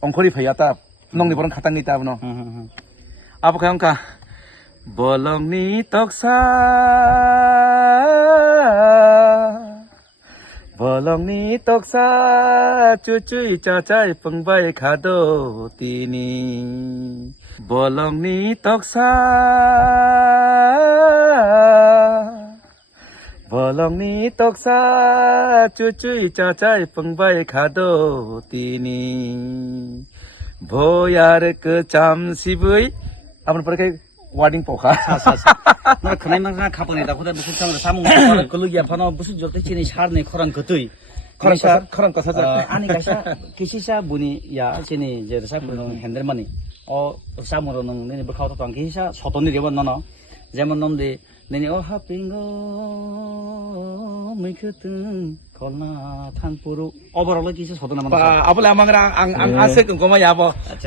엉커리 페야타 농니 보는 카탕니 따브노 아버 그냥가 볼롱니 떡사 볼롱니 떡사 쭈쭈이 짜짜이 뻥바이 가도 뛰니 볼롱니 떡사 볼롱니 떡사 쭈쭈이 짜짜이 뻥바이 가도 뛰니 보야르 그 잠시부이 아무튼 그렇게 와딩 포카 나 그나마 가보내다 그다 무슨 장을 사먹고 그러기야 파노 무슨 저때 지니 샤르네 코란 그뜨이 커런 거 사자 아니 가샤 기시샤 분이 야 지니 이제 사고는 핸들만이 사무로는 내가 뭐 가도 안 기시샤 소돈이 되면 너너 제만 놈데 내가 하핑고 미크든 콜나 탄푸루 오버롤 기시 소돈 남아 apa lah mang ang asik kung kumaya po